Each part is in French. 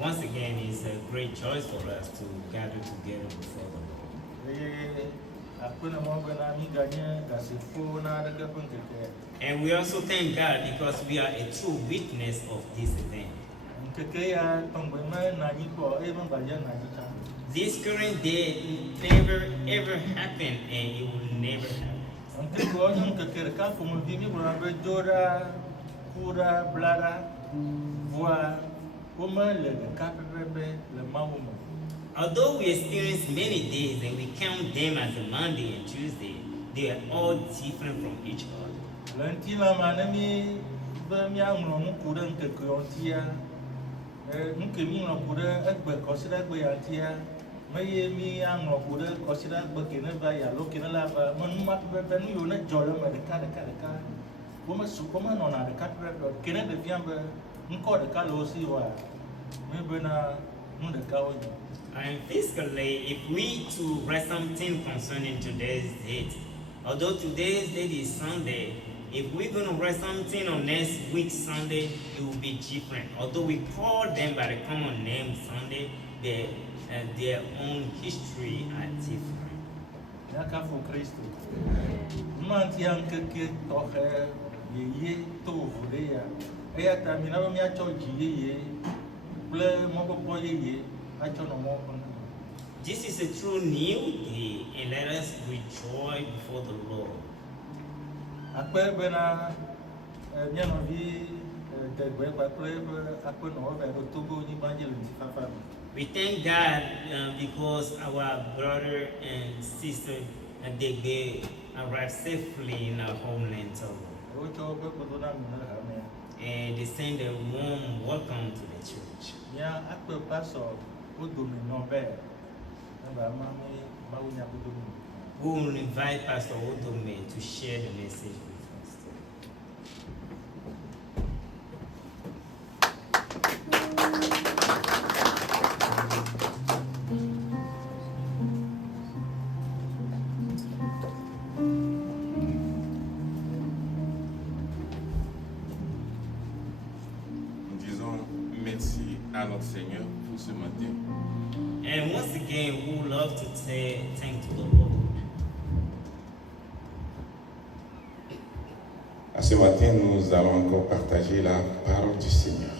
Once again, it's a great choice for us to gather together before the Lord. And we also thank God because we are a true witness of this event. This current day never ever happened and it will never happen. Although we experience many days and we count them as a Monday and Tuesday, they are all different from each other. And physically, if we to write something concerning today's date, although today's date is Sunday, if we're going to write something on next week Sunday, it will be different. Although we call them by the common name Sunday, their own history are different. This is a true new day, and let us rejoice before the Lord. We thank God because our brother and sister they arrived safely in our homeland Togo. And they send a warm welcome to the church. We will invite Pastor Odome to share the message with us. Nous disons merci à notre Seigneur pour ce matin. And once again, we would love to say thank to the Lord. À ce matin, nous allons encore partager la parole du Seigneur.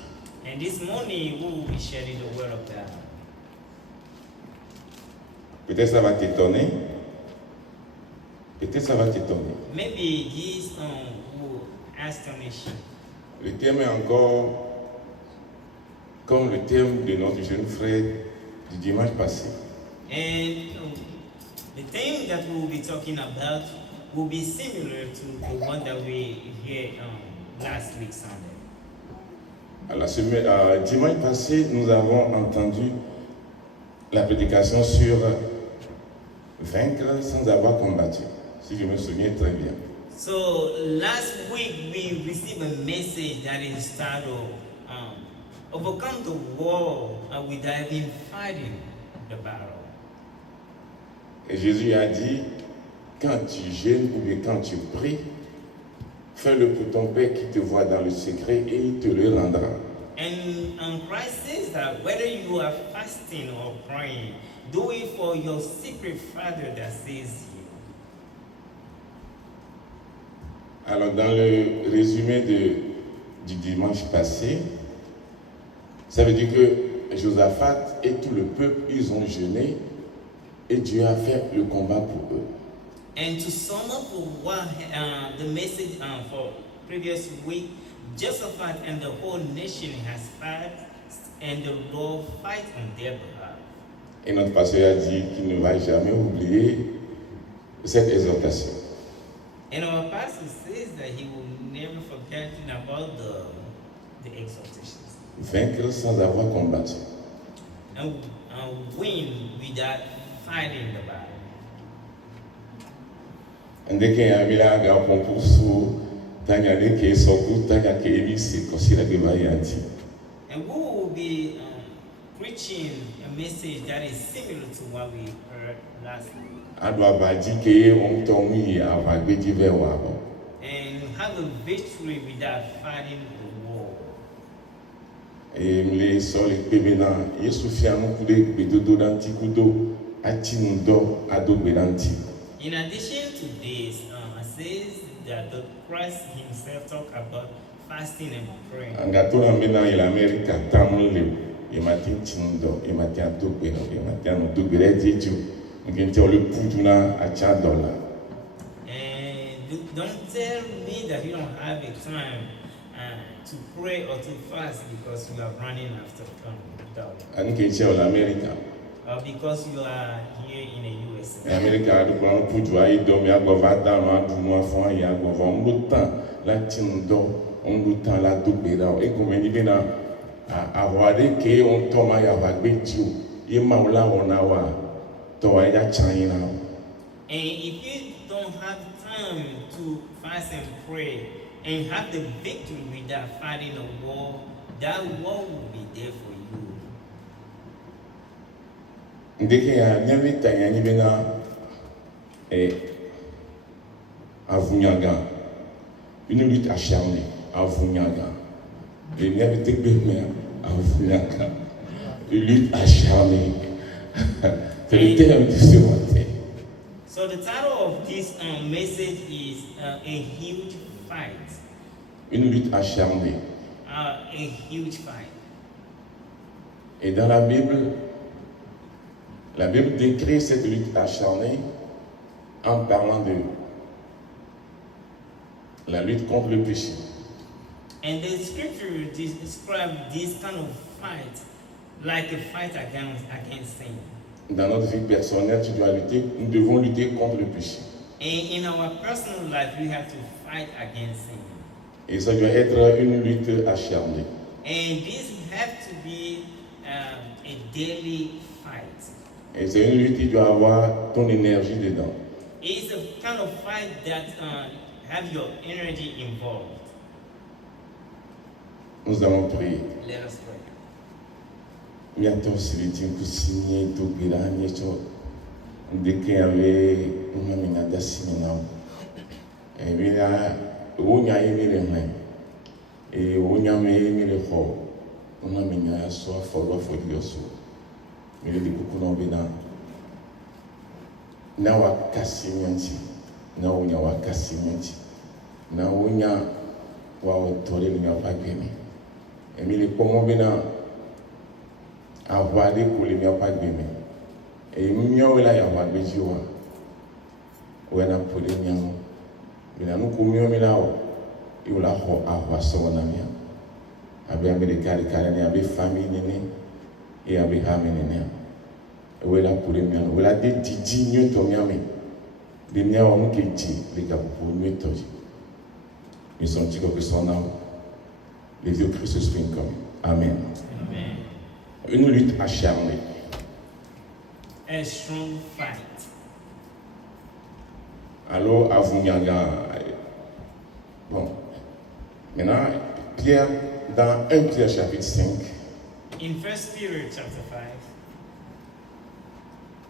And this morning, we will be sharing the word of God. Peut-être ça va t'étonner. Peut-être ça va t'étonner. Maybe this will astonish you. Le thème est encore comme le thème de notre jeune frère du dimanche passé. And the thing that we will be talking about will be similar to the one that we heard last week Sunday. Dimanche passé, nous avons entendu la prédication sur vaincre sans avoir combattu, si je me souviens très bien. So last week we received a message that is titled "Overcome the war without even fighting the battle." Et Jésus a dit, quand tu jeûnes ou bien quand tu pries, fais-le pour ton Père qui te voit dans le secret et il te le rendra. And Christ says that whether you are fasting or praying, do it for your secret Father that sees you. Alors dans le résumé du dimanche passé, ça veut dire que Josaphat et tout le peuple, ils ont jeûné et Dieu a fait le combat pour eux. And to sum up what the message for previous week, Josaphat and the whole nation has fought, and the Lord fight on their behalf. Et notre pasteur a dit qu'il ne va jamais oublier cette exhortation. And our pastor says that he will never forget about the exhortations. Vaincre sans avoir combattu. And win without fighting the battle. Ndeke ya mila aga pompusu tanya deke soku tanya ke ebisi kosira ke bayanti. And we will be preaching a message that is similar to what we heard last week. Adwa baji ke on tomi ava gbeji ve wa bo. And how have a victory without fighting the war. Et les sols et bébéna, Yesu fianou kude bedodo danti kudo atinudo ado bedanti. In addition to this, it says that the Christ himself talked about fasting and praying. Angato ambena il America tamule e matin tinudo e matin ado beno e matin ado beretichu ngente ole puduna achadola. And don't tell me that you don't have a time to pray or to fast because you are running after dollar. Anike ole America. Because you are here in the US. America adu kwa puju ayi do mi agbova da no adunu afon ayi agbova onlo tan láti ndo onlo tan la do gbera e ko me ni bena awade ke on to ma ya wa gbeju e ma ola wona wa to wa ya China. And if you don't have time to fast and pray and have the victory without fighting a war, that war will be there for you. Ndeke ya nyami tanya ni bena avunyaga une lutte acharnée avunyaga le nyami tekbe me avunyaga une lutte acharnée c'est le terme de ce matin. So the title of this message is a huge fight. Une lutte acharnée. A huge fight. Et dans la Bible décrit cette lutte acharnée en parlant de la lutte contre le péché. And the scripture describes this kind of fight like a fight against sin. Dans notre vie personnelle, nous devons lutter contre le péché. And in our personal life, we have to fight against sin. Et ça doit être une lutte acharnée. And this have to be a daily fight. Et c'est une lutte qui doit avoir ton énergie dedans. It's a kind of fight that have your energy involved. Nous allons prier. Let us pray. Miato siriti kusinye to giranye cho ndeke ave umamina dasimina. E bila unya yimire mwe. E unya me yimire ho. Umamina so aforo afodioso. Mire di kukuno bina. Na wakasimanti. Na unya wakasimanti. Na unya wa otore ni apagemi. Emile komo bina avoir des coulées pas de bébé et mieux là y avoir des jours où on a pour les miens mais nous comme mieux là il a avoir son ami avec américain les canadiens avec famille néné et avec amis néné où là pour les miens où là des dix mieux to miami des miens on qui dit les gars pour mieux to ils sont dit que son nom les vieux Christ spring comme amen. Amen. Une lutte acharnée. A strong fight. Alors, à Vunyaga. Bon. Maintenant, Pierre, dans 1 Pierre chapitre 5. In 1 Peter chapter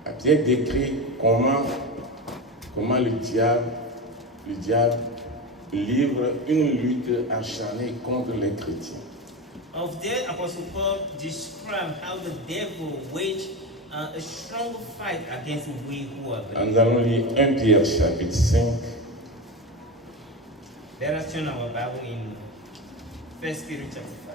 5. Pierre décrit comment le diable livre une lutte acharnée contre les chrétiens. Of that, Apostle Paul describes how the devil waged a strong fight against we who are believers. Nous allons lire 1 Pierre chapitre 5. Let us turn our Bible in 1 Peter chapter 5.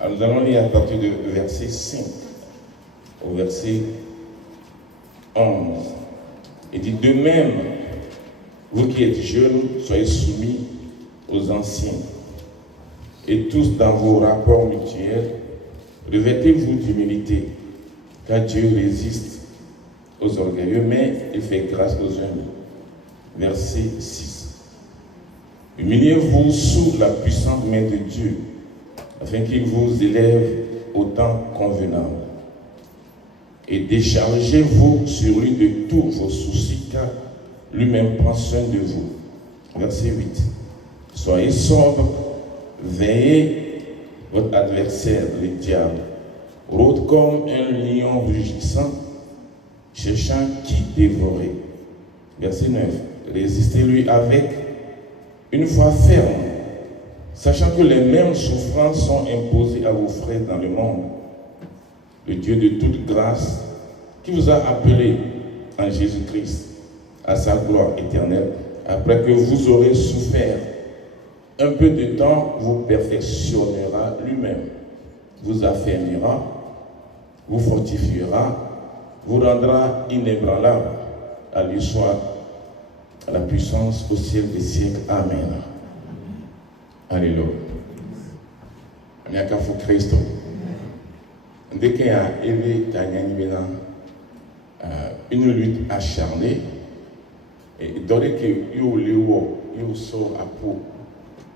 Alors, nous allons lire à partir du verset 5 au verset 11. Il dit, de même, vous qui êtes jeunes, soyez soumis aux anciens. Et tous dans vos rapports mutuels, revêtez-vous d'humilité, car Dieu résiste aux orgueilleux, mais il fait grâce aux humbles. Verset 6. Humiliez-vous sous la puissante main de Dieu, afin qu'il vous élève au temps convenable. Et déchargez-vous sur lui de tous vos soucis, car lui-même prend soin de vous. Verset 8. Soyez sobres, veillez, votre adversaire, le diable, rôde comme un lion rugissant, cherchant qui dévorer. Verset 9. Résistez-lui avec une foi ferme, sachant que les mêmes souffrances sont imposées à vos frères dans le monde. Le Dieu de toute grâce, qui vous a appelé en Jésus-Christ à sa gloire éternelle, après que vous aurez souffert un peu de temps, vous perfectionnera lui-même, vous affermira, vous fortifiera, vous rendra inébranlable. À lui soit la puissance au ciel des siècles. Amen. Alléluia. Miaka fu Kristo. Ndeke ya eve tanyani bena une lutte acharnée. Et dore que yo lewo yo so apo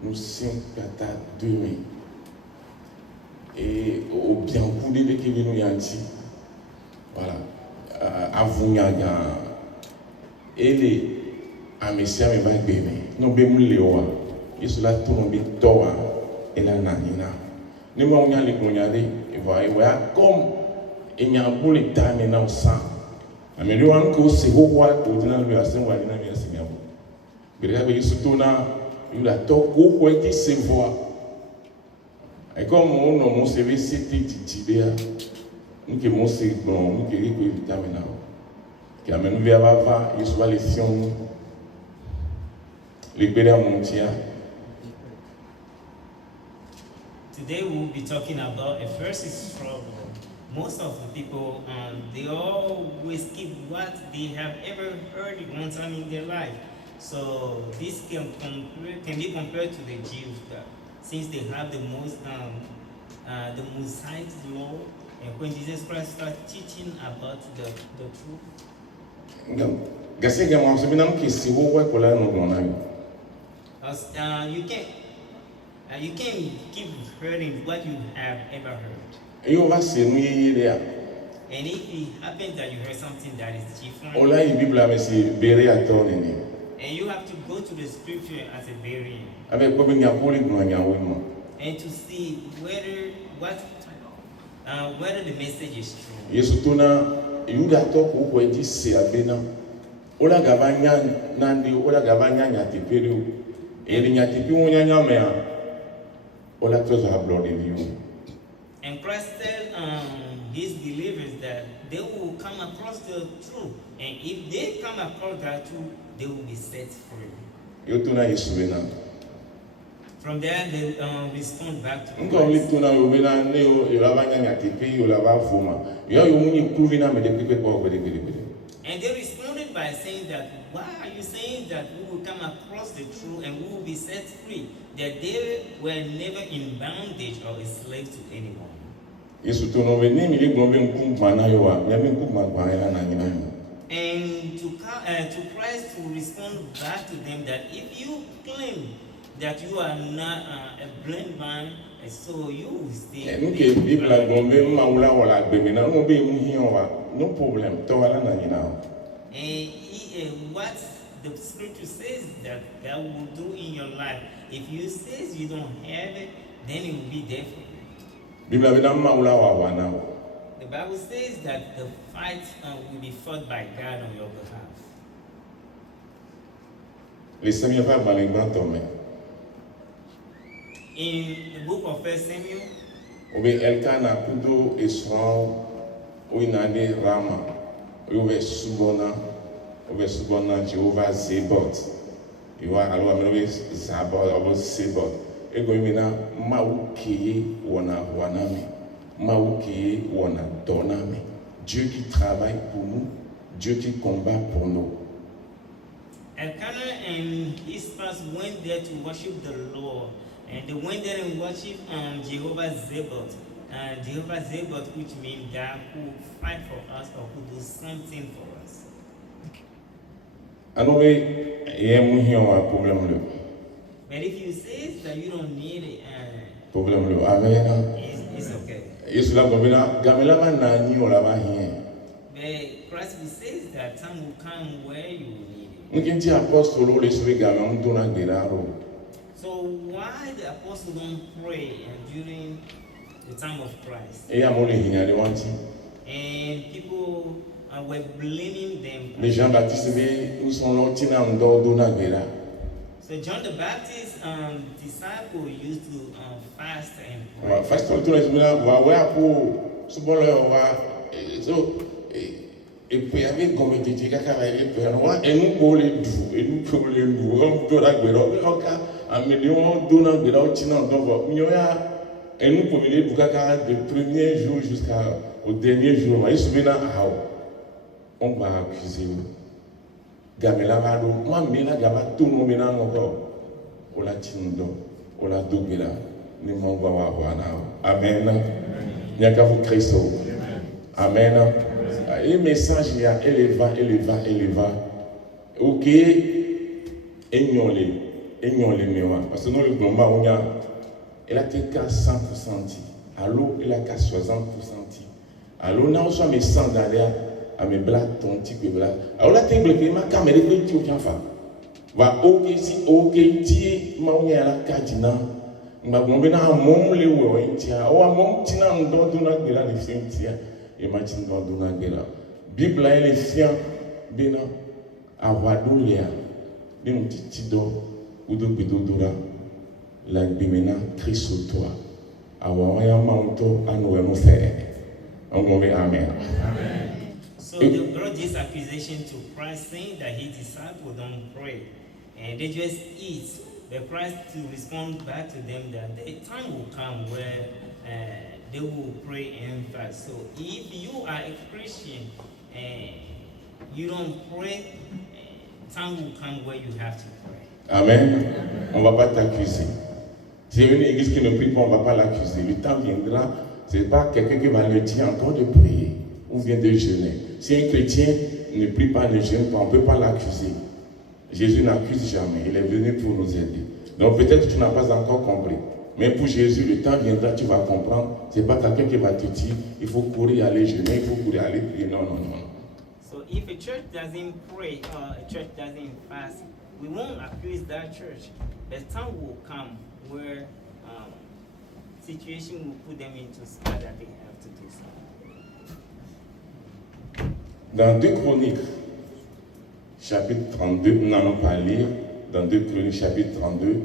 nous sommes kata 2000. Et au bien coudé de Kevin Yanti. Voilà. Avunyaga. Et les amessieurs me va bébé. Non, bébé léoa. Ils sont là tout le monde toa. Et la nanina. Ne m'a on y a les gognadés. Et voilà, comme il y a un bout de temps maintenant au sang. Mais le one que c'est au roi, au final, le assemblée, il y a un seigneur. Mais là, il se tourne, il a tout au roi qui se voit. Et comme mon CV c'était titubé, nous qui mon CV, nous qui récoltons maintenant. Qui amène vers Bava, il soit les fions, les belles montiers. Today we'll be talking about a first struggle. Most of the people, they always keep what they have ever heard one time in their life. So this can be compared to the Jews, since they have the Mosaic law, and when Jesus Christ started teaching about the truth. You can't keep hearing what you have ever heard. And if it happens that you heard something that is different, and you have to go to the scripture as a variant, and to see whether the message is true. And Christ tells his believers that they will come across the truth, and if they come across that truth, they will be set free. From there, they respond back to Christ. And they responded by saying that, why are you saying that we will come across the truth and we will be set free? That they were never in bondage or a slave to anyone. And to Christ to respond back to them that if you claim that you are not a blind man, so you will stay. No problem. And what the scripture says that God will do in your life, if you say you don't have it, then it will be there for you. The Bible says that the fight will be fought by God on your behalf. In the book of 1 Samuel, Rama, Subona, Jehovah Zebot. You are alone Zabot, Sebot. Egomina, Mauki, Wana Wanami, Mauki, Wana Donami. Dieu qui travaille pour nous, Dieu qui combat pour nous. Elkanah and his spouse went there to worship the Lord, and they went there and worship Jehovah Zebot. Jehovah Zebot, which means God who fight for us or who do something for us. But if you say that you don't need it, it's okay. But Christ says that time will come where you will need it. So why the apostle don't pray during the time of Christ? Et à mon hignale wanti. And people were blaming them. Les Jean-Baptiste nous sont lontina ndo dona gbera. So John the Baptist disciple used to fast and pray. Wa fast tout les bina wa wa pour souvent leur wa so et puis avec comme il dit kaka va aller faire wa et nous pour les dou et nous pour les dou on peut la gbera on ka amelion dona gbera o tina ndo va nyoya et nous pour les dou kaka de premier jour jusqu'au dernier jour ma isubina hao on va accuser gamela va do moi mena gaba tout no mena ngoko ola tindo ola dogela ni mongwa wa wana amen nyaka fu Kristo amen et message ya eleva OK enyole mewa parce que nous le glomba on a elle a été qu'à 100% allô elle a qu'à 60% allô na on soit mes sandales à mes blas ton type de blas alors la tingle que ma caméra que tu as fait va OK si OK ti ma on ya la kadina ma bombe na mom le wo ntia o mom tina ndo do na gbera le fintia e ma tin ndo na gbera bible elle fiant bena awadolia bi un titido udo bidodora la bimena Kristo toi awa ya manto anu no fe on amen amen. So they brought this accusation to Christ, saying that his disciples don't pray and they just eat. But Christ to respond back to them that the time will come where they will pray and fast. So if you are a Christian and you don't pray, time will come where you have to pray. Amen. On ne va pas t'accuser. Si une église qui ne prie pas, on ne va pas l'accuser. Le temps viendra, ce n'est pas quelqu'un qui va le dire encore de prier ou bien de jeûner. Si un chrétien ne prie pas, ne jeûne pas, on ne peut pas l'accuser. Jésus n'accuse jamais. Il est venu pour nous aider. Donc peut-être que tu n'as pas encore compris. Mais pour Jésus, le temps viendra, tu vas comprendre. Ce n'est pas quelqu'un qui va te dire, il faut courir aller jeûner, il faut courir aller prier. Non. So if a church doesn't pray or a church doesn't fast, we won't accuse that church. The time will come where situation will put them into spot that they have to do something. Dans 2 Chroniques, chapitre 32, nous n'allons pas lire, dans 2 Chroniques, chapitre 32,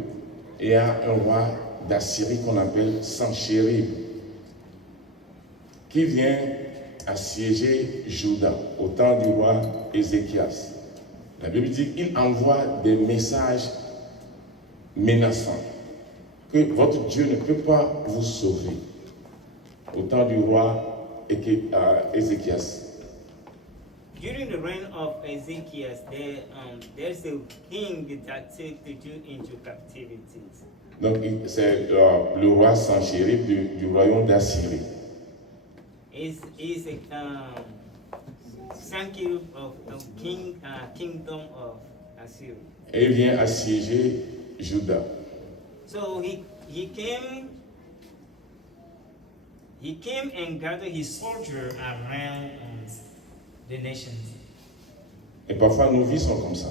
il y a un roi d'Assyrie qu'on appelle Sanchérib, qui vient assiéger Juda au temps du roi Ézéchias. La Bible dit qu'il envoie des messages menaçants, que votre Dieu ne peut pas vous sauver au temps du roi Ézéchias. During the reign of Ezekiel, there's a king that took the Jews into captivity. Donc c'est le roi Sanchérib du royaume d'Assyrie. Is a Sanchérib of the kingdom of Assyria. Et il vient assiéger Juda. So he came and gathered his soldiers around the nations. Et parfois nos vies sont comme ça.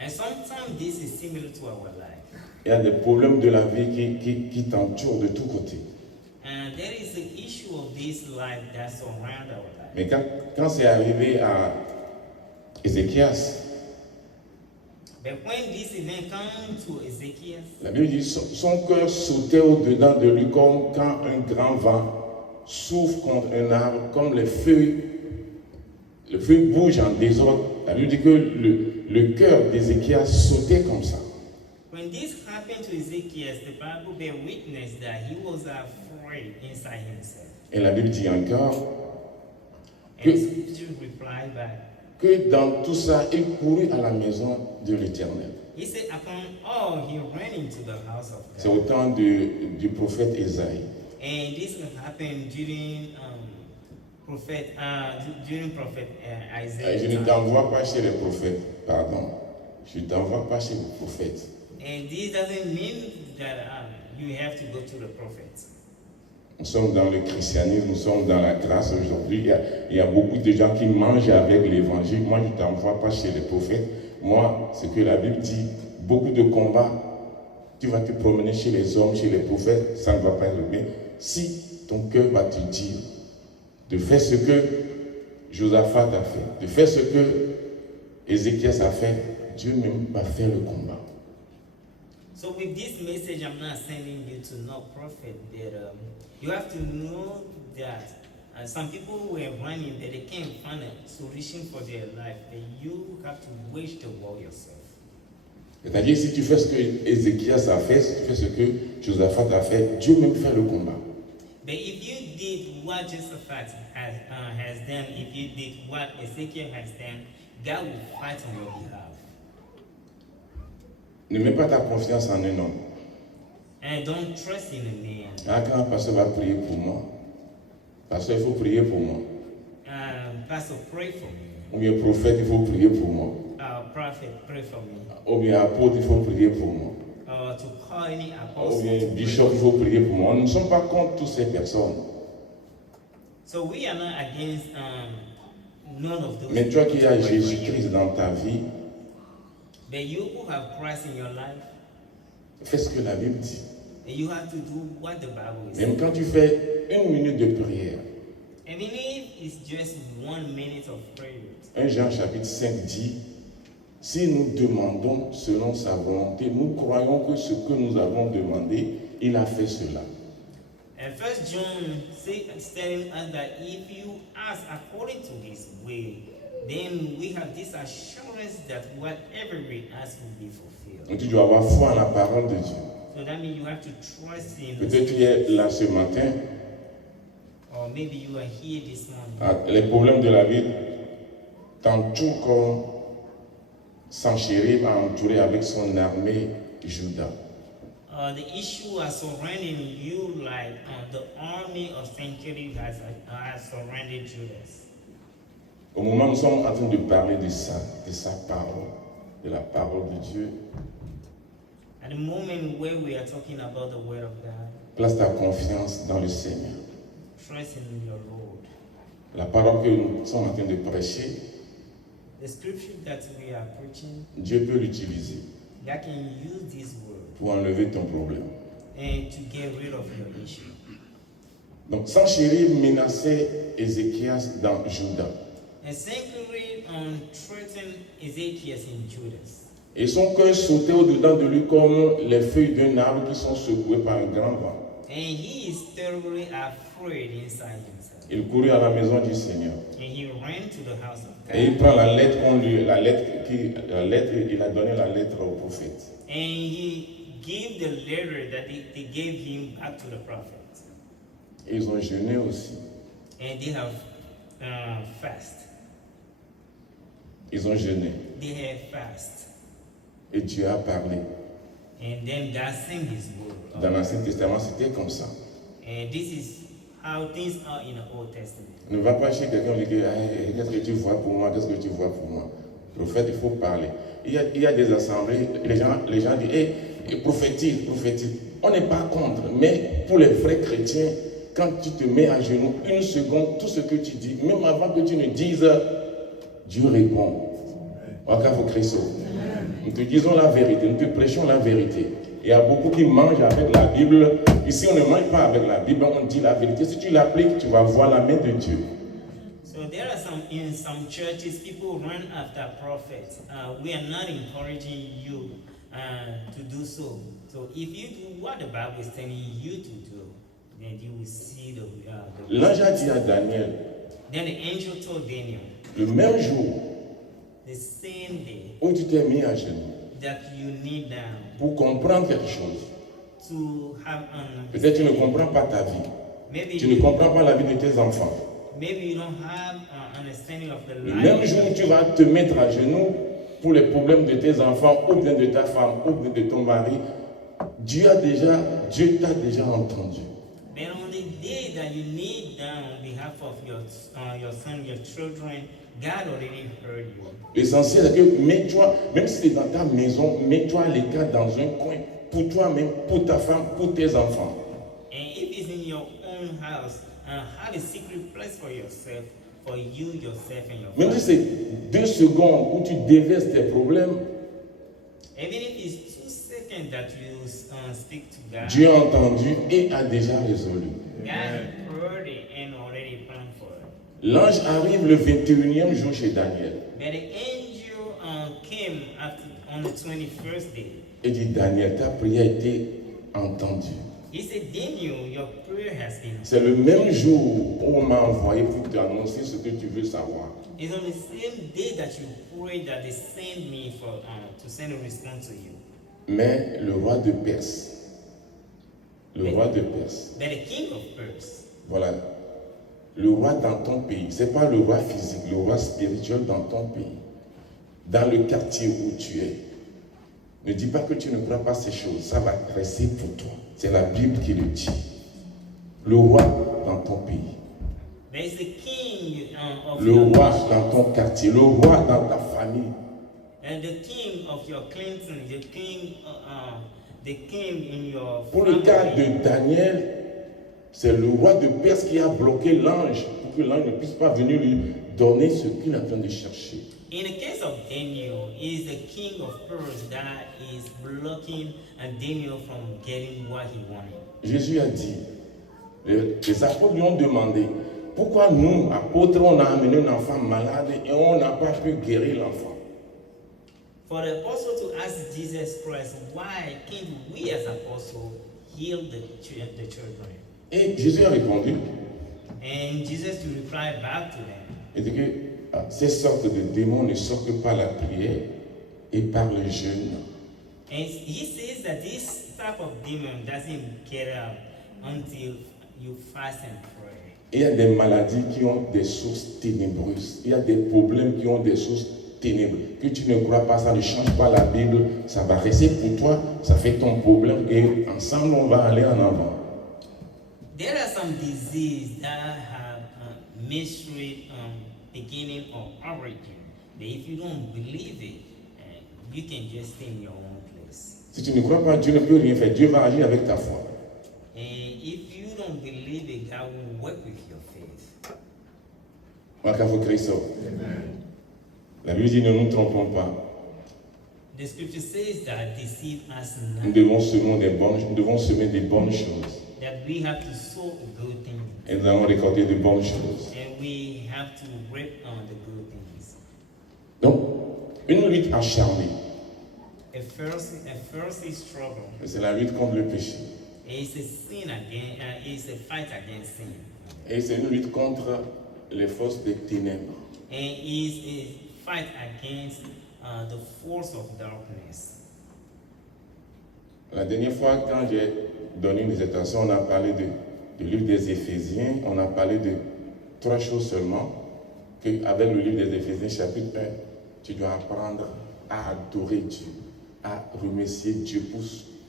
And sometimes this is similar to our life. Il y a des problèmes de la vie qui t'entourent de tous côtés. And there is an issue of this life that surround our life. Mais quand c'est arrivé à Ézéchias, But when this event comes to Ezekiel, la Bible dit son cœur sautait au-dedans de lui comme quand un grand vent souffle contre un arbre, comme les feuilles bougent en désordre. La Bible dit que le cœur d'Ézéchias sautait comme ça. when this happened to Ezekiel, the Bible bear witness that he was afraid inside himself. Et la Bible dit encore And Scripture replied back. Que dans tout ça, il courut à la maison de l'Éternel. He said, upon all, he ran into the house of C'est God. au temps du prophète Ésaïe. And this happened during prophet Isaiah. Je ne t'envoie pas chez les prophètes, pardon. Je ne t'envoie pas chez les prophètes. And this doesn't mean that you have to go to the prophets. Nous sommes dans le christianisme, nous sommes dans la grâce aujourd'hui. Il y a beaucoup de gens qui mangent avec l'évangile. Moi, je ne t'envoie pas chez les prophètes. Moi, ce que la Bible dit, beaucoup de combats tu vas te promener chez les hommes, chez les prophètes, ça ne va pas être bien. Si ton cœur va te dire de faire ce que Josaphat a fait, de faire ce que Ézéchias a fait, Dieu même va faire le combat. So with this message, I'm not sending you to no prophet, but you have to know that some people were running, that they can't find a solution for their life, but you have to wage the war yourself. C'est-à-dire, si tu fais ce que Ézéchias a fait, si tu fais ce que Josaphat a fait, Dieu même fait le combat. But if you did what Josaphat has done, if you did what Ezekiel has done, God will fight on your behalf. Ne mets pas ta confiance en un homme. And don't trust in a man. Ah, quand un pasteur va prier pour moi, pasteur, il faut prier pour moi. Pastor, pray for me. Ou bien prophète, il faut prier pour moi. Prophet, pray for me. Ou bien apôtre, il faut prier pour moi. To call any Ou apostle. bien bishop, il faut prier pour moi. Nous ne sommes pas contre toutes ces personnes. So we are not against none of those. Mais toi qui as people. Jésus-Christ dans ta vie, But you who have Christ in your life, fais ce que la Bible dit. and you have to do what the Bible is. Même quand tu fais 1 minute de prière, Even if it's just 1 minute of prayer. 1 Jean chapitre 5 dit, si nous demandons selon sa volonté, nous croyons que ce que nous avons demandé, il a fait cela. And First John is telling us that if you ask according to His will, then we have this assurance that whatever we ask will be fulfilled. Donc tu dois avoir foi en la parole de Dieu. So that means you have to trust in. Peut-être tu es là ce matin, Or maybe you are here this morning. les problèmes de la vie t'entourent comme Sanchérib a entouré avec son armée Juda. The issue are surrounding you like the army of Sennacherib has surrounded Judas. Au moment où nous sommes en train de parler de ça, de sa parole, de la parole de Dieu, At the moment where we are talking about the word of God, place ta confiance dans le Seigneur. trust in your Lord. La parole que nous sommes en train de prêcher, The scripture that we are preaching, Dieu peut l'utiliser God can use this word pour enlever ton problème. and to get rid of your issue. Donc Sanchérib menaçait Ézéchias dans Juda. And Sennacherib threatened Ezekiel in Judas. Et son cœur sautait au-dedans de lui comme les feuilles d'un arbre qui sont secouées par un grand vent. And he is terribly afraid inside himself. Il courut à la maison du Seigneur. And he ran to the house of God. Et il prend la lettre il a donné la lettre au prophète. And he gave the letter that they gave him back to the prophet. Et ils ont jeûné aussi. And they have fast. Ils ont jeûné. They have fast. Et Dieu a parlé. And then God sent his word. Dans l'Ancien Testament, c'était comme ça. And this is how things are in the Old Testament. Ne va pas chez quelqu'un et dire qu'est-ce que tu vois pour moi, qu'est-ce que tu vois pour moi. Le prophète, il faut parler. Il y a des assemblées, les gens disent prophétise. On n'est pas contre, mais pour les vrais chrétiens, quand tu te mets à genoux, 1 seconde, tout ce que tu dis, même avant que tu ne dises, Dieu répond. Nous te disons la vérité, nous te prêchons la vérité. Il y a beaucoup qui mangent avec la Bible. Ici, on ne mange pas avec la Bible, on dit la vérité. Si tu l'appliques, tu vas voir la main de Dieu. So there are in some churches, people run after prophets. We are not encouraging you to do so. So if you do what the Bible is telling you to do, then you will see the L'ange a dit à Daniel, Then the angel told Daniel, le même jour the same day où tu t'es mis à genoux that you kneel down pour comprendre quelque chose. to have Peut-être tu ne comprends pas ta vie. maybe Tu ne comprends pas la vie de tes enfants. maybe you don't have understanding of the Le life. même jour où tu vas te mettre à genoux pour les problèmes de tes enfants, ou bien de ta femme, ou bien de ton mari, Dieu t'a déjà entendu. Then on the day that you kneel down on behalf of your son, your children, God already heard you. L'essentiel est que mets-toi, même si tu es dans ta maison, mets-toi à l'écart dans un coin, pour toi-même, pour ta femme, pour tes enfants. And if it's in your own house, have a secret place for yourself, for you, yourself, and your Même si family. c'est 2 secondes où tu déverses tes problèmes, Even if it's 2 seconds second that you speak to God, Dieu a entendu et a déjà résolu. God heard it and already planned for it. L'ange arrive le 21e jour chez Daniel But the angel came on the 21st day. et dit, Daniel, ta prière a été entendue. He said, Daniel, your prayer has been. C'est le même jour où on m'a envoyé pour t'annoncer ce que tu veux savoir. It's on the same day that you prayed that they sent me for to send a response to you. Mais le roi de Perse, But the king of Persia, voilà, le roi dans ton pays, c'est pas le roi physique, le roi spirituel dans ton pays, dans le quartier où tu es. Ne dis pas que tu ne crois pas ces choses, ça va rester pour toi. C'est la Bible qui le dit. Le roi dans ton pays, there is the king of le your roi nation, dans ton quartier, le roi dans ta famille. and the king of your Clinton, the king in your Pour le cas family. de Daniel, c'est le roi de Perse qui a bloqué l'ange pour que l'ange ne puisse pas venir lui donner ce qu'il est en train de chercher. In the case of Daniel, it is the king of Persia that is blocking Daniel from getting what he wanted. Jésus a dit, les apôtres lui ont demandé, pourquoi nous, apôtres, on a amené un enfant malade et on n'a pas pu guérir l'enfant? For the apostle to ask Jesus Christ, why can't we as apostles heal the children? Et Jésus a répondu, And Jesus to reply back to them. il dit que ces sortes de démons ne sortent par la prière et par le jeûne. And he says that this type of demon doesn't get out until you fast and pray. Il y a des maladies qui ont des sources ténébreuses. Il y a des problèmes qui ont des sources ténébreuses. Que tu ne crois pas, ça ne change pas la Bible. Ça va rester pour toi. Ça fait ton problème. Et ensemble, on va aller en avant. There are some diseases that have mystery beginning or origin. But if you don't believe it, you can just stay in your own place. Si tu ne crois pas, Dieu ne peut rien faire. Dieu va agir avec ta foi. And if you don't believe it, God will work with your faith. La Bible dit, ne nous trompons pas. The scripture says that deceive us Nous not, devons semer des bonnes choses. that we have to sow good things, Et nous allons récolter de bonnes choses. and we have to reap on the good things. Donc, une lutte acharnée, A first struggle c'est la lutte contre le péché. is a sin against, is a fight against sin, Et c'est une lutte contre les forces des ténèbres. and is a fight against the force of darkness. La dernière fois, quand j'ai donné une dissertation, on a parlé du livre des Éphésiens, on a parlé de 3 choses seulement, qu'avec le livre des Éphésiens, chapitre 1, tu dois apprendre à adorer Dieu, à remercier Dieu pour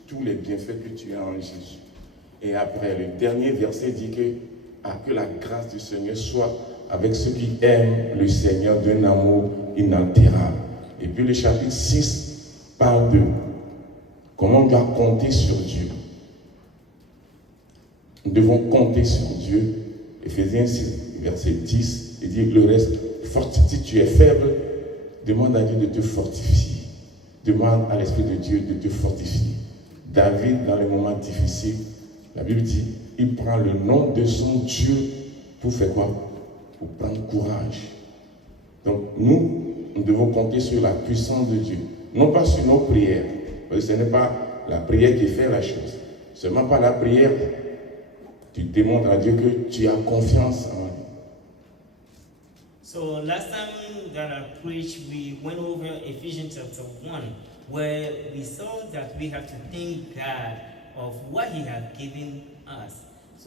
tous les bienfaits que tu as en Jésus. Et après, le dernier verset dit que la grâce du Seigneur soit avec ceux qui aiment le Seigneur d'un amour inaltérable. Et puis le chapitre 6 parle de comment on doit compter sur Dieu. Nous devons compter sur Dieu. Éphésiens 6, verset 10, il dit le reste, si tu es faible, demande à Dieu de te fortifier. Demande à l'Esprit de Dieu de te fortifier. David, dans les moments difficiles, la Bible dit, il prend le nom de son Dieu pour faire quoi? Pour prendre courage. Donc nous devons compter sur la puissance de Dieu. Non pas sur nos prières. Parce que ce n'est pas la prière qui fait la chose. Seulement par la prière, tu démontres à Dieu que tu as confiance en lui. So last time that I preached, we went over Ephesians chapter 1, where we saw that we have to thank God of what He has given us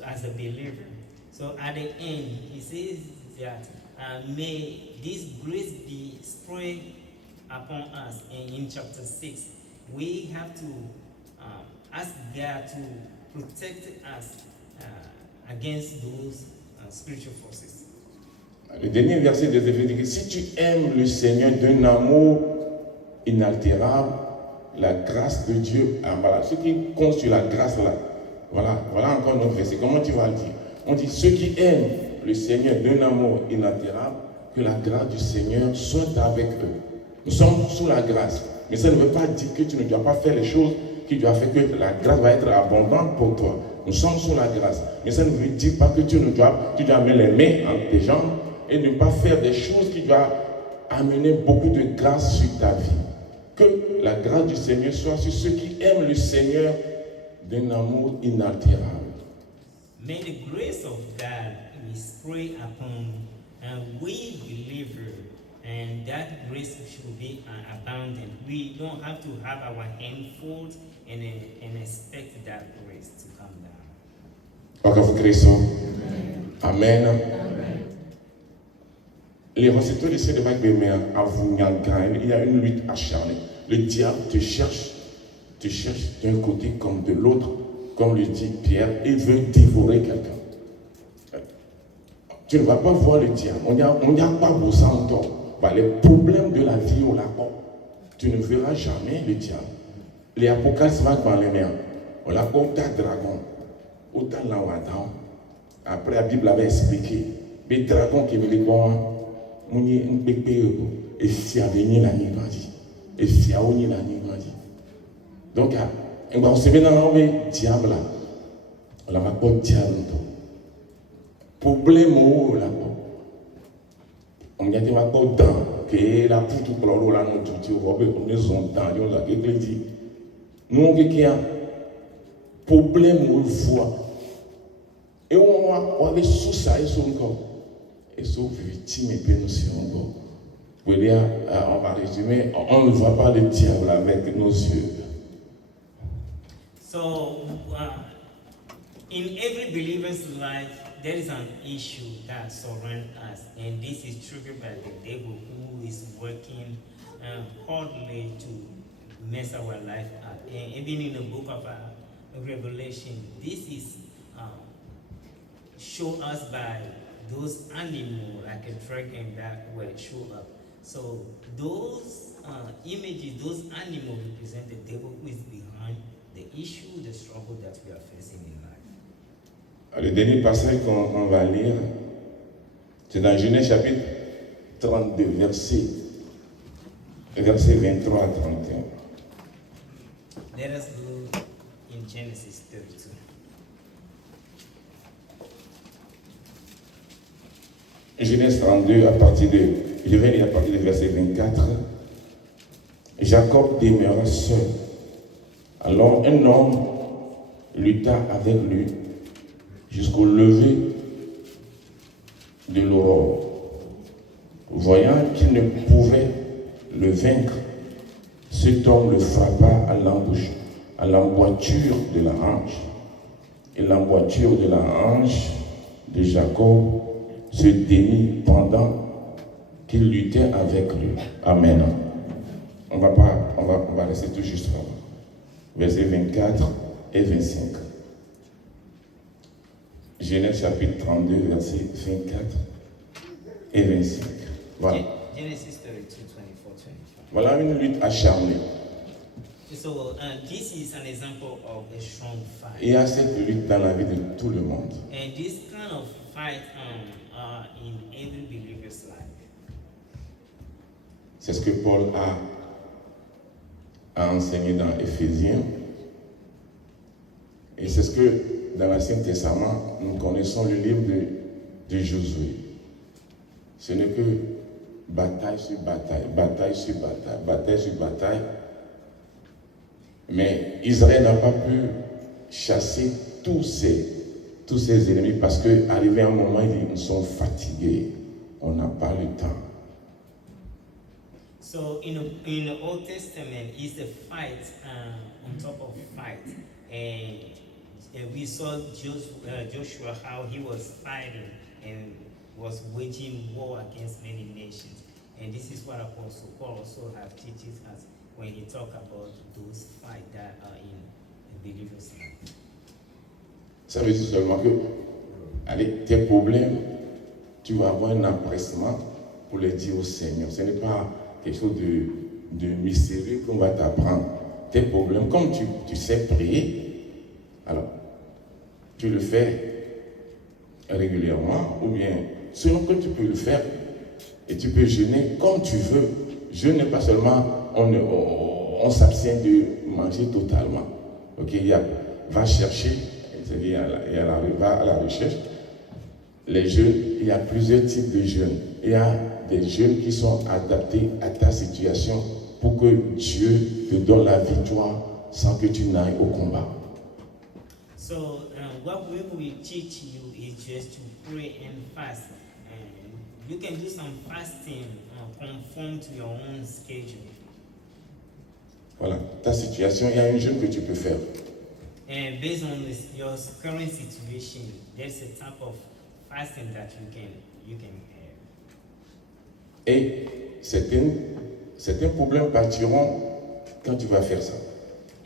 as a believer. So at the end, He says that may this grace be spread upon us. And in chapter 6, we have to ask God to protect us against those spiritual forces. Le dernier verset des Éphésiens dit que si tu aimes le Seigneur d'un amour inaltérable, la grâce de Dieu, voilà, ceux qui comptent sur la grâce là, voilà encore notre verset. Comment tu vas le dire? On dit ceux qui aiment le Seigneur d'un amour inaltérable, que la grâce du Seigneur soit avec eux. Nous sommes sous la grâce, mais ça ne veut pas dire que tu ne dois pas faire les choses qui doit faire que la grâce va être abondante pour toi. Nous sommes sous la grâce. Mais ça ne veut dire pas que tu dois mettre les mains entre tes jambes et ne pas faire des choses qui doivent amener beaucoup de grâce sur ta vie. Que la grâce du Seigneur soit sur ceux qui aiment le Seigneur d'un amour inaltérable. May the grace of God be spread upon we believer, and that grace should be abundant. We don't have to have our hand full and expect that grace to come down. Encore Christ. Amen. Les récepteurs de cette vague de mer à vous gagner, il y a une lutte acharnée. Le diable te cherche d'un côté comme de l'autre, comme le dit Pierre, il veut dévorer quelqu'un. Tu ne vas pas voir le diable. On n'y a pas beau sang d'or. Les problèmes de la vie, on l'a pas. Tu ne verras jamais le diable. Les apocalypses vont dans les mers. On l'a pas autant dragon, autant l'enwadam. Après, la Bible avait expliqué. Les dragons qui me les bons. Mouni n'pépé et si a venu la nuit grandi et si a oni la nuit grandi donc on se met dans le diable là on la pas diable problème ou là on y a des pas dans que la tout pour l'eau là nous tout on est on dans on la dit nous qui a problème ou foi et on est sous ça et sous encore et sauf victime et bien aussi encore. On va résumer, on ne voit pas le diable avec nos yeux. So, in every believer's life, there is an issue that surrounds us, and this is triggered by the devil who is working hardly to mess our life up. And even in the book of Revelation, this is shown us by those animals like a dragon that were show up. So those images, those animals represent the devil who is behind the issue, the struggle that we are facing in life. Le dernier passage qu'on va lire, c'est dans Genèse chapitre 32, verset 23 à 31. Let us go in Genesis 32. Genèse 32, je vais lire à partir du verset 24. Jacob demeura seul. Alors un homme lutta avec lui jusqu'au lever de l'aurore. Voyant qu'il ne pouvait le vaincre, cet homme le frappa à l'emboîture de la hanche. Et l'emboîture de la hanche de Jacob se démit pendant qu'il luttait avec lui. Amen. On va rester tout juste là. Versets 24 et 25. Genèse chapitre 32, versets 24 et 25. Voilà. Genesis 32, 24, 25. Voilà une lutte acharnée. So this is an example of a strong fight. Il y a cette lutte dans la vie de tout le monde. And this kind of fight in every believer's life. C'est ce que Paul a enseigné dans Éphésiens. Et c'est ce que dans l'Ancien Testament, nous connaissons le livre de Josué. Ce n'est que bataille sur bataille, bataille sur bataille, bataille sur bataille. Mais Israël n'a pas pu chasser tous ses ennemis parce qu'arrivé un moment, ils sont fatigués. On n'a pas le temps. So in the Old Testament, it's a fight on top of fight. And we saw Joshua how he was fighting and was waging war against many nations. And this is what Apostle Paul also teaches us when he talks about those fights that are in a believer's life. Ça veut dire seulement que, allez, tes problèmes, tu vas avoir un empressement pour les dire au Seigneur. Ce n'est pas quelque chose de mystérieux qu'on va t'apprendre. Tes problèmes, comme tu sais prier, alors, tu le fais régulièrement, ou bien, selon que tu peux le faire, et tu peux jeûner comme tu veux. Jeûne n'est pas seulement, on s'abstient de manger totalement. Ok, va chercher, c'est-à-dire va à la recherche. Les jeunes, il y a plusieurs types de jeunes. Il y a des jeunes qui sont adaptés à ta situation pour que Dieu te donne la victoire sans que tu n'ailles au combat. So what we will teach you is just to pray and fast. And you can do some fasting conform to your own schedule. Voilà, ta situation, il y a un jeûne que tu peux faire. And based on your current situation, there's a type of fasting that you can have. Et certains problèmes partiront quand tu vas faire ça.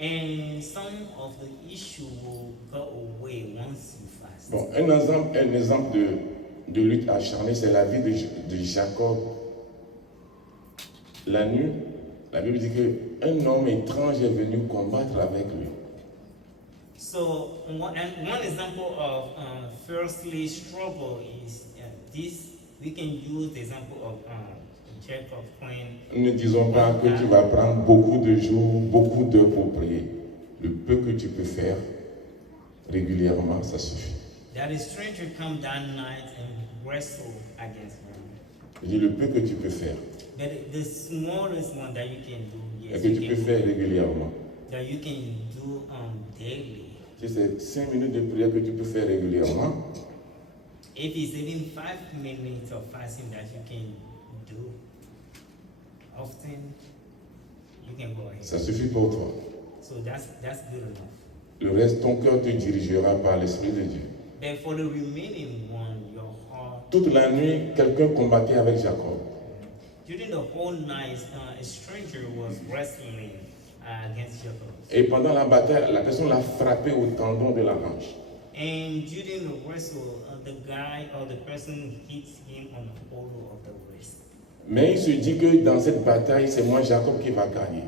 And some of the issue will go away once you fast. Bon, un exemple de lutte acharnée, c'est la vie de Jacob. La nuit, la Bible dit qu'un homme étrange est venu combattre avec lui. So one example of firstly struggle is this. We can use the example of Jacob when. Ne disons pas que tu vas prendre beaucoup de jours, beaucoup d'heures pour prier. Le peu que tu peux faire régulièrement, ça suffit. That a stranger come that night and wrestle against him. Je dis le peu que tu peux faire. But the smallest one that you can do, Et yes, que you tu peux can faire régulièrement. that you can do daily. Si c'est 5 minutes de prière que tu peux faire régulièrement, If it's even 5 minutes of fasting that you can do often, you can go ahead. ça suffit pour toi. So that's good enough. Le reste, ton cœur te dirigera par l'Esprit de Dieu. But for the remaining one, your heart. Toute la nuit, quelqu'un combattait avec Jacob. During the whole night, a stranger was wrestling against Jacob. Et pendant la bataille, la personne l'a frappé au tendon de la hanche. And during the wrestle, the guy or the person hits him on the hollow of the wrist. Mais il se dit que dans cette bataille, c'est moi Jacob qui va gagner.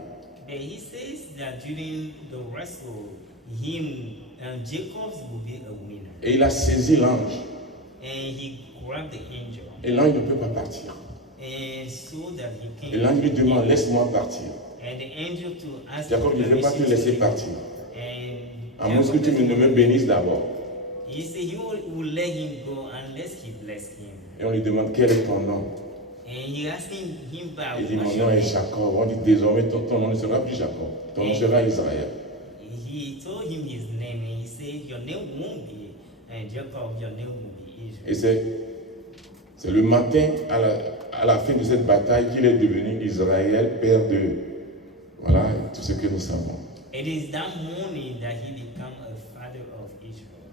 But he says that during the wrestle, Jacob will be a winner. Et il a saisi l'ange. And he grabbed the angel. Et l'ange ne peut pas partir. And so that he can. Et l'ange lui demande, laisse-moi partir. And the angel to ask Jacob ne veut pas te laisser partir. And À moins que tu me bénisses d'abord. he said he will let him go unless he bless him. Et on lui demande, quel est ton nom? And he asking him back. Il dit, mon nom est Jacob. On dit, désormais, ton nom ne sera plus Jacob. Ton nom sera Israël. He told him his name and he said, your name won't be Jacob, your name will be Israel. Et c'est le matin, à la fin de cette bataille, qu'il est devenu Israël, père de, voilà, tout ce que nous savons. It is that morning that he became a father of Israel.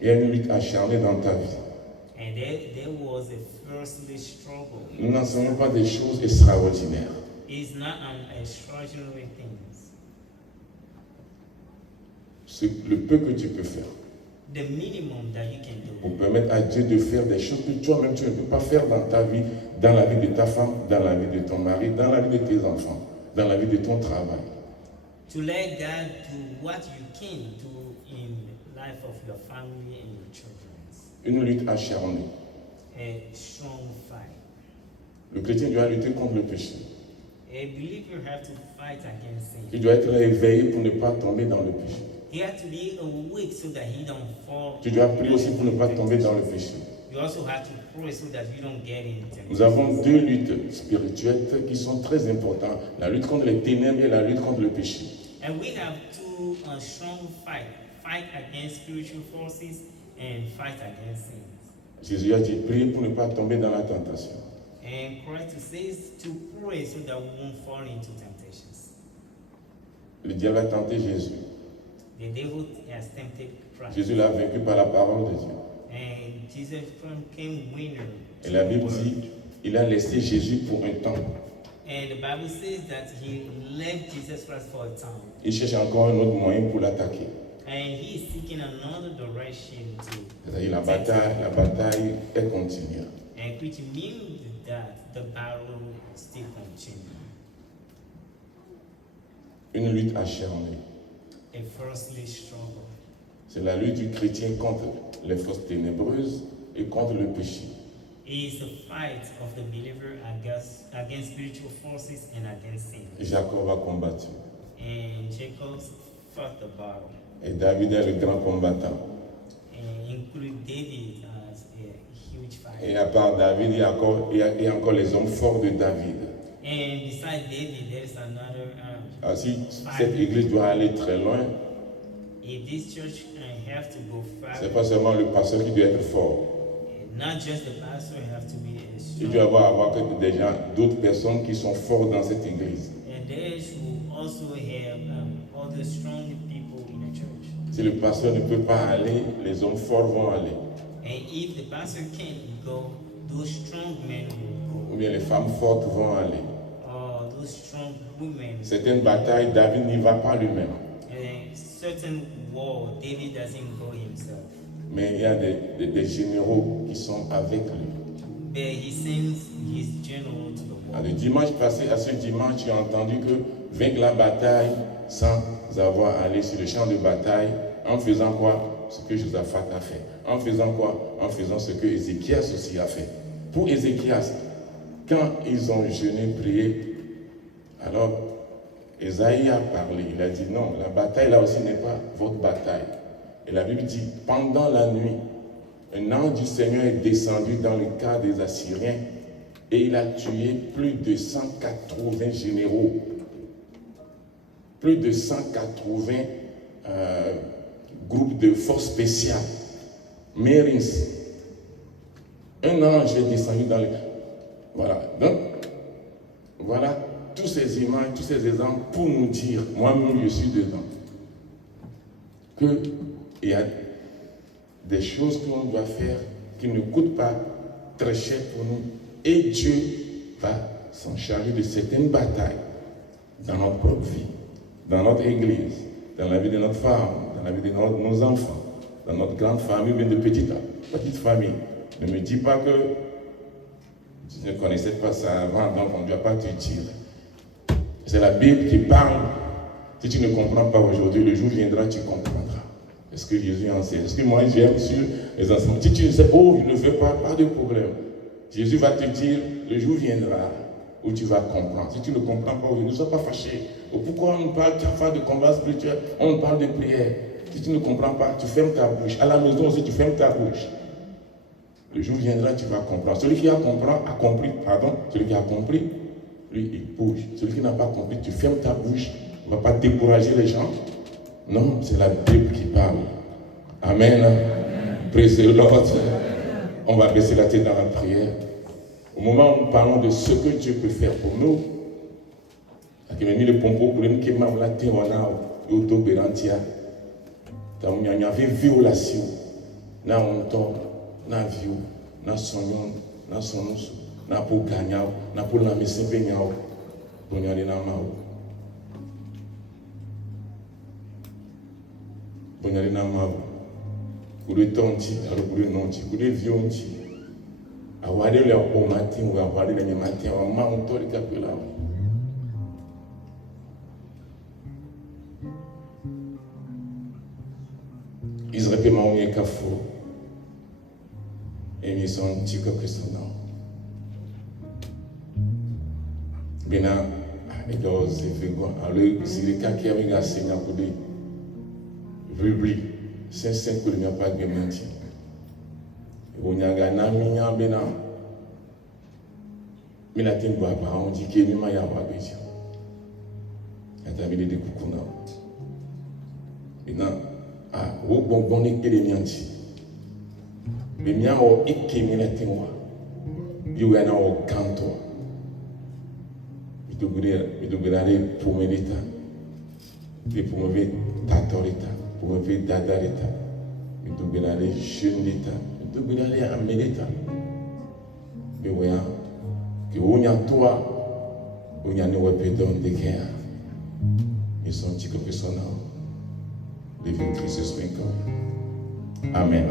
Il y a une lutte acharnée dans ta vie. And there was a firstly struggle. Nous n'enseignons pas des choses extraordinaires. It's not an extraordinary things. C'est le peu que tu peux faire The minimum that you can do. pour permettre à Dieu de faire des choses que toi-même tu ne peux pas faire dans ta vie, dans la vie de ta femme, dans la vie de ton mari, dans la vie de tes enfants, dans la vie de ton travail. To let God do what you can do in the life of your family and your children. Une lutte acharnée. A strong fight. Le chrétien doit lutter contre le péché. A believer have to fight against sin. Tu dois être éveillé pour ne pas tomber dans le péché. He has to be awake so that he don't fall. Tu dois prier aussi pour ne pas tomber dans le péché. You also have to pray so that you don't get in temptation. Nous avons deux luttes spirituelles qui sont très importantes. La lutte contre les ténèbres et la lutte contre le péché. And we have two strong fight. Fight against spiritual forces and fight against sin. Jésus a dit, priez pour ne pas tomber dans la tentation. And Christ says to pray so that we won't fall into temptations. Le diable a tenté Jésus. The devil has tempted Christ. Jésus l'a vaincu par la parole de Dieu. And Jesus came winner. Et la Bible dit, il a laissé Jésus pour un temps. And the Bible says that he left Jesus Christ for a time. Il cherche encore un autre moyen pour l'attaquer. And he is seeking another direction to. C'est-à-dire la bataille est continue. And which means that the battle still continues. Une lutte acharnée. A firstly struggle. C'est la lutte du chrétien contre les forces ténébreuses et contre le péché. It is a fight of the believer against spiritual forces and against sin. Jacob a combattu. And Jacob fought the battle. Et David est le grand combattant. And include David as a huge Et fighter. à part David, il y a encore les hommes forts de David. And besides David, there's another. Alors, si cette église doit aller très loin, If this church have to go far, c'est pas seulement le pasteur qui doit être fort. not just the pastor have to be Il strong. doit avoir des gens, d'autres personnes qui sont fortes dans cette église. And there should also have other strong people in the church. Si le pasteur ne peut pas aller, les hommes forts vont aller. And if the pastor can't go, those strong men will Ou bien les femmes fortes vont aller. go. Or those strong women. Certaines batailles, David n'y va pas lui-même. And certain war, David doesn't go himself. Mais il y a des généraux qui sont avec lui. But he sends his general to the war. Le dimanche passé, à ce dimanche, j'ai entendu que vaincre la bataille sans avoir allé sur le champ de bataille, en faisant quoi? Ce que Josaphat a fait. En faisant quoi? En faisant ce que Ézéchias aussi a fait. Pour Ézéchias, quand ils ont jeûné, prié, alors Ésaïe a parlé. Il a dit non, la bataille là aussi n'est pas votre bataille. Et la Bible dit, pendant la nuit, un ange du Seigneur est descendu dans le camp des Assyriens et il a tué plus de 180 généraux, plus de 180 groupes de forces spéciales, Marines. Un ange est descendu dans le... Voilà. Donc, voilà tous ces images, tous ces exemples pour nous dire, moi-même je suis dedans, qu'il y a des choses que l'on doit faire qui ne coûtent pas très cher pour nous. Et Dieu va s'en charger de certaines batailles dans notre propre vie, dans notre église, dans la vie de notre femme, dans la vie de nos enfants, dans notre grande famille, bien de petite famille. Ne me dis pas que tu ne connaissais pas ça avant, donc on ne doit pas te dire. C'est la Bible qui parle. Si tu ne comprends pas aujourd'hui, le jour viendra, tu comprendras. Est-ce que Jésus enseigne? Est-ce que moi j'aime sur les enseignements? Si tu ne sais pas, oh, je ne veux pas de problème. Jésus va te dire, le jour viendra où tu vas comprendre. Si tu ne comprends pas, ne sois pas fâché. Pourquoi on parle de combat spirituel? On parle de prière. Si tu ne comprends pas, tu fermes ta bouche. À la maison aussi, tu fermes ta bouche. Le jour viendra, tu vas comprendre. Celui qui a compris, lui, il bouge. Celui qui n'a pas compris, tu fermes ta bouche. On ne va pas décourager les gens. Non, c'est la Bible qui parle. Amen. Praise the Lord. On va baisser la tête dans la prière. Au moment où nous parlons de ce que Dieu peut faire pour nous, il y a mis le pompo pour nous qui m'a dit il y avait violation. Na honto, na viu, na sonho, na sonusu, na pour gagner, na pour la mise peñao, pour y aller na mao. Pour y aller na mao. Pour le tonti, alors pour le nonti, pour le vionti. Avoir le au matin ou avoir le matin, on m'a honto le capella. Israël peut m'envoyer kafou. Et ils sont tico que son nom. Bena, et donc, c'est fait quoi? Alors, si les cas qui avaient gagné un coup de rubri, c'est que il n'y a pas de menti. Et on y a gagné un million, bena. Mais la tête boit pas, on dit qu'il n'y a pas de béton. Il y a des coucous. Bena, ah, bon, et les mianti. Mais bien au ikimiletiwa yuana au canto midugurare pumelita de pumeve tatorita pumeve dadarita midugurare shundita midugurare amelita biwea que unya toi unya ne wepedon de kea ils sont tico personnel de vie Christ soit encore. Amen.